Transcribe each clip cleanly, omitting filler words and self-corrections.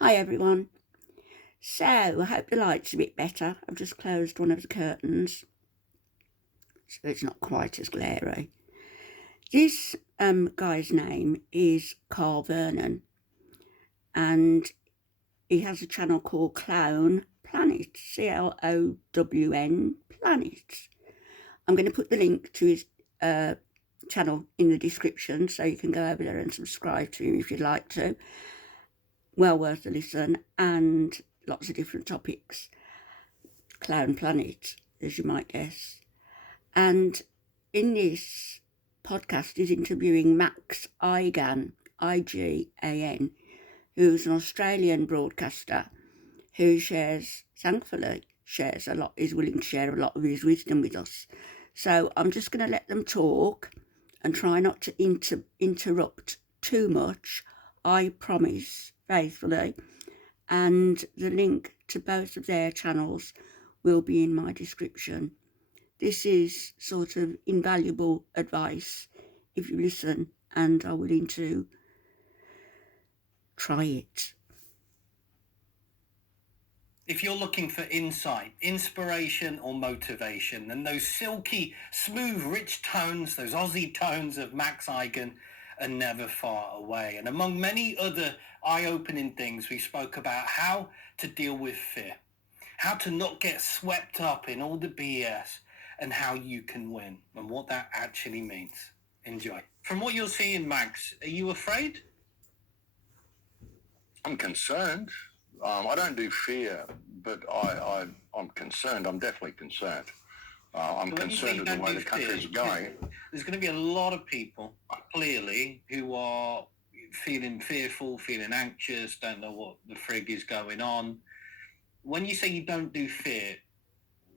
Hi everyone. So, I hope the light's a bit better. I've just closed one of the curtains, so it's not quite as glary. This guy's name is Vernon, and he has a channel called Clown Planet, CLOWN Planet. I'm going to put the link to his channel in the description, so you can go over there and subscribe to him if you'd like to. Well worth a listen, and lots of different topics. Clown Planet, as you might guess. And in this podcast, he's interviewing Max Igan, Igan, who's an Australian broadcaster who thankfully shares a lot, is willing to share a lot of his wisdom with us. So I'm just going to let them talk and try not to interrupt too much, I promise, faithfully. And the link to both of their channels will be in my description. This is sort of invaluable advice if you listen and are willing to try it. If you're looking for insight, inspiration or motivation, then those silky, smooth, rich tones, those Aussie tones of Max Igan are never far away. And among many other eye-opening things, we spoke about how to deal with fear, how to not get swept up in all the BS, and how you can win, and what that actually means. Enjoy. From what you're seeing, Max, are you afraid? I'm concerned. I don't do fear, but I'm concerned. I'm definitely concerned. I'm concerned with the way the country is going. There's going to be a lot of people, clearly, who are feeling fearful, feeling anxious, don't know what the frig is going on. When you say you don't do fear,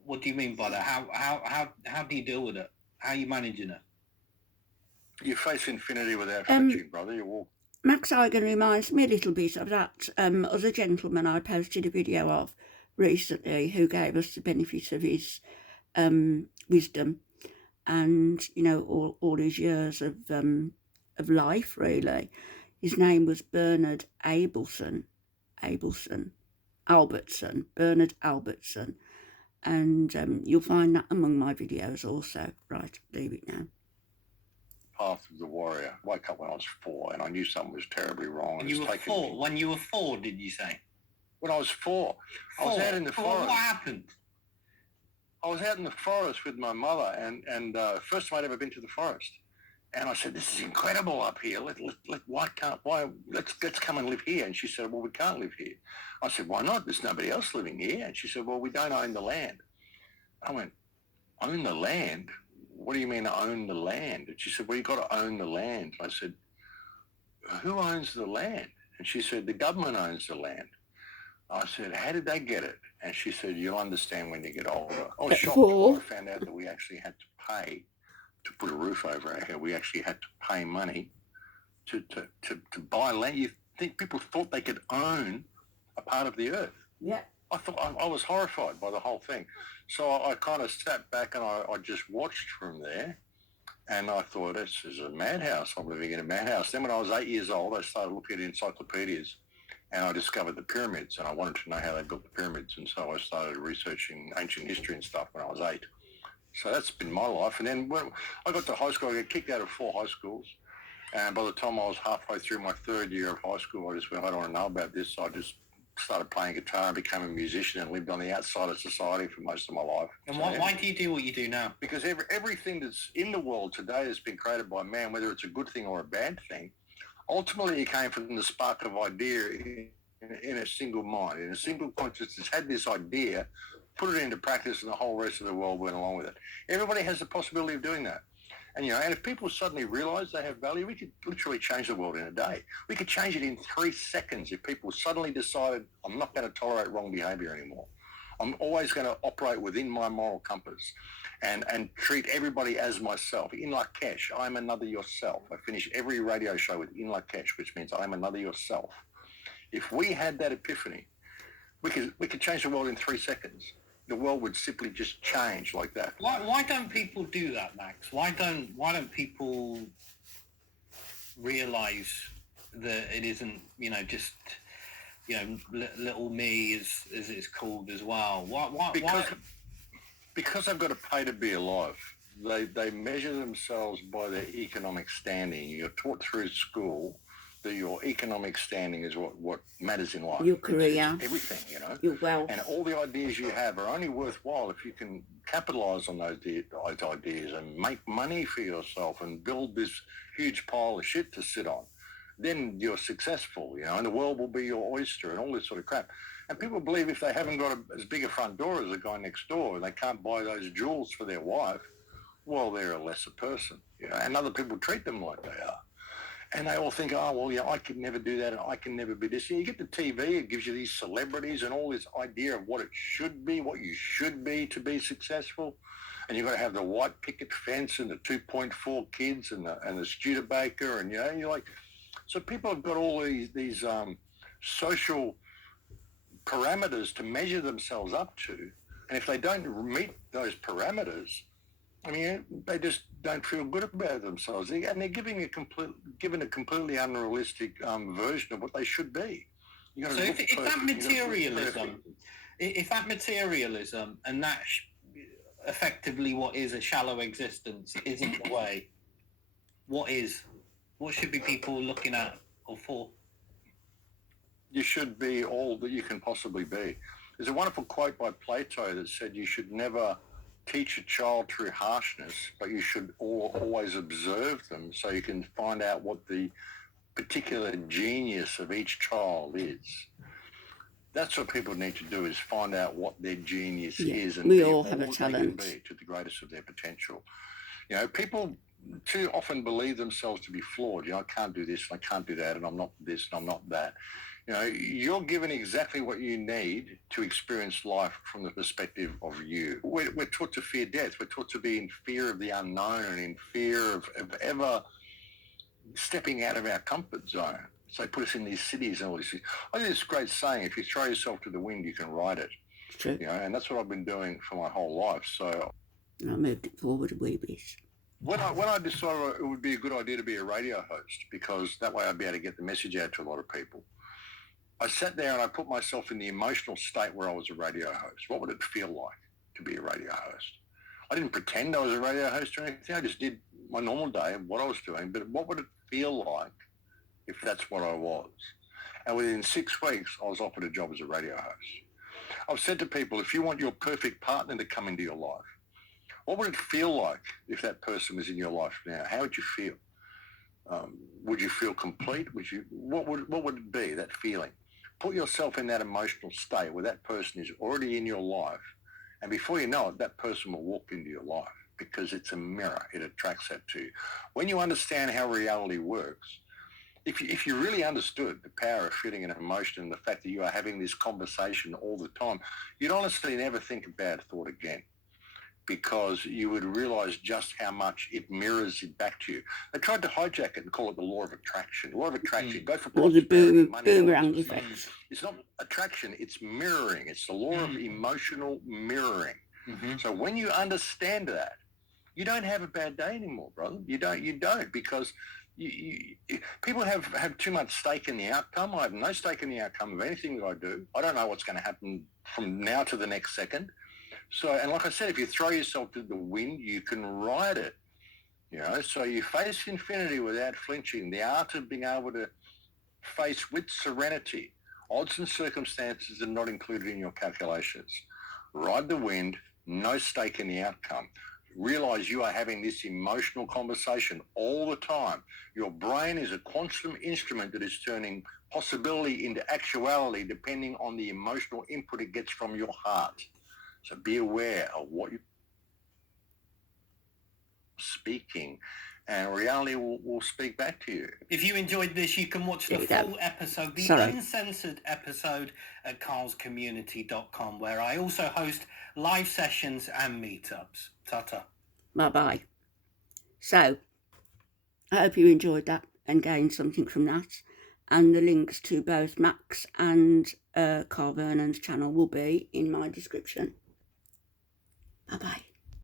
what do you mean by that? How do you deal with it? How are you managing it? You face infinity without flinching, brother. You walk. Max Igan reminds me a little bit of that other gentleman I posted a video of recently who gave us the benefit of his wisdom and, you know, all his years of life, really. His name was Bernard Albertson, Bernard Albertson. And you'll find that among my videos also. Right, leave it now. Path of the warrior. I woke up when I was 4 and I knew something was terribly wrong. And you were 4? When you were 4, did you say? When I was 4. I was out in the forest. What happened? I was out in the forest with my mother and first time I'd ever been to the forest. And I said, this is incredible up here. Let's come and live here. And she said, well, we can't live here. I said, why not? There's nobody else living here. And she said, well, we don't own the land. I went, own the land? What do you mean own the land? And she said, well, you've got to own the land. I said, who owns the land? And she said, the government owns the land. I said, how did they get it? And she said, you'll understand when you get older. I was shocked when I found out that we actually had to pay to put a roof over our head. We actually had to pay money to buy land. You think people thought they could own a part of the earth? Yeah. I was horrified by the whole thing. So I kind of sat back and I just watched from there. And I thought, this is a madhouse. I'm living in a madhouse. Then when I was 8 years old, I started looking at encyclopedias and I discovered the pyramids and I wanted to know how they built the pyramids. And so I started researching ancient history and stuff when I was 8. So that's been my life. And then when I got to high school, I got kicked out of 4 high schools. And by the time I was halfway through my 3rd year of high school, I just went, I don't want to know about this. So I just started playing guitar and became a musician and lived on the outside of society for most of my life. And why do you do what you do now? Because everything that's in the world today has been created by man, whether it's a good thing or a bad thing. Ultimately, it came from the spark of idea in a single mind, in a single consciousness, had this idea, put it into practice, and the whole rest of the world went along with it. Everybody has the possibility of doing that. And, you know, and if people suddenly realize they have value, we could literally change the world in a day. We could change it in 3 seconds if people suddenly decided, I'm not going to tolerate wrong behavior anymore. I'm always going to operate within my moral compass and treat everybody as myself. In Lakesh, I'm another yourself. I finish every radio show with in Lakesh, which means I'm another yourself. If we had that epiphany, we could change the world in 3 seconds. The world would simply just change like that. Why don't people do that, Max? Why don't people realize that it isn't, just little me as it's called as well. Why? Because they've got to pay to be alive. They measure themselves by their economic standing. You're taught through school that your economic standing is what matters in life. Your career. It's everything, Your wealth. And all the ideas you have are only worthwhile if you can capitalise on those ideas and make money for yourself and build this huge pile of shit to sit on. Then you're successful, and the world will be your oyster and all this sort of crap. And people believe if they haven't got as big a front door as the guy next door and they can't buy those jewels for their wife, well, they're a lesser person, and other people treat them like they are. And they all think, I could never do that, and I can never be this. You get the TV, it gives you these celebrities and all this idea of what it should be, what you should be to be successful. And you've got to have the white picket fence and the 2.4 kids and the Studebaker, and you're like, so people have got all these social parameters to measure themselves up to, and if they don't meet those parameters, they just don't feel good about themselves, and they're given a completely unrealistic version of what they should be. So if that materialism and that effectively what is a shallow existence isn't the way, what should be people looking at or for? You should be all that you can possibly be. There's a wonderful quote by Plato that said you should never teach a child through harshness, but you should always observe them so you can find out what the particular genius of each child is. That's what people need to do, is find out what their genius is, and we all have a talent to the greatest of their potential. People too often believe themselves to be flawed. I can't do this, and I can't do that, and I'm not this, and I'm not that. You're given exactly what you need to experience life from the perspective of you. We're taught to fear death. We're taught to be in fear of the unknown and in fear of ever stepping out of our comfort zone. So they put us in these cities and all these things. I think it's a great saying, if you throw yourself to the wind, you can ride it. True. And that's what I've been doing for my whole life. So I moved it forward a wee bit. When I decided it would be a good idea to be a radio host, because that way I'd be able to get the message out to a lot of people, I sat there and I put myself in the emotional state where I was a radio host. What would it feel like to be a radio host? I didn't pretend I was a radio host or anything. I just did my normal day of what I was doing. But what would it feel like if that's what I was? And within 6 weeks, I was offered a job as a radio host. I've said to people, if you want your perfect partner to come into your life, what would it feel like if that person was in your life now? How would you feel? Would you feel complete? What would it be, that feeling? Put yourself in that emotional state where that person is already in your life, and before you know it, that person will walk into your life, because it's a mirror. It attracts that to you. When you understand how reality works, if you really understood the power of feeling an emotion and the fact that you are having this conversation all the time, you'd honestly never think a bad thought again, because you would realize just how much it mirrors it back to you. They tried to hijack it and call it the law of attraction. The law of attraction, go for prosperity, boomerang effect. It's not attraction, it's mirroring. It's the law of emotional mirroring. Mm-hmm. So when you understand that, you don't have a bad day anymore, brother. You don't, because people have too much stake in the outcome. I have no stake in the outcome of anything that I do. I don't know what's going to happen from now to the next second. So, and like I said, if you throw yourself to the wind, you can ride it. So you face infinity without flinching. The art of being able to face with serenity odds and circumstances are not included in your calculations. Ride the wind, no stake in the outcome. Realize you are having this emotional conversation all the time. Your brain is a quantum instrument that is turning possibility into actuality depending on the emotional input it gets from your heart. So be aware of what you're speaking, and reality will speak back to you. If you enjoyed this, you can watch the full episode, the uncensored episode, at carlscommunity.com, where I also host live sessions and meetups. Ta-ta. Bye-bye. So, I hope you enjoyed that and gained something from that. And the links to both Max and Carl Vernon's channel will be in my description. Bye-bye.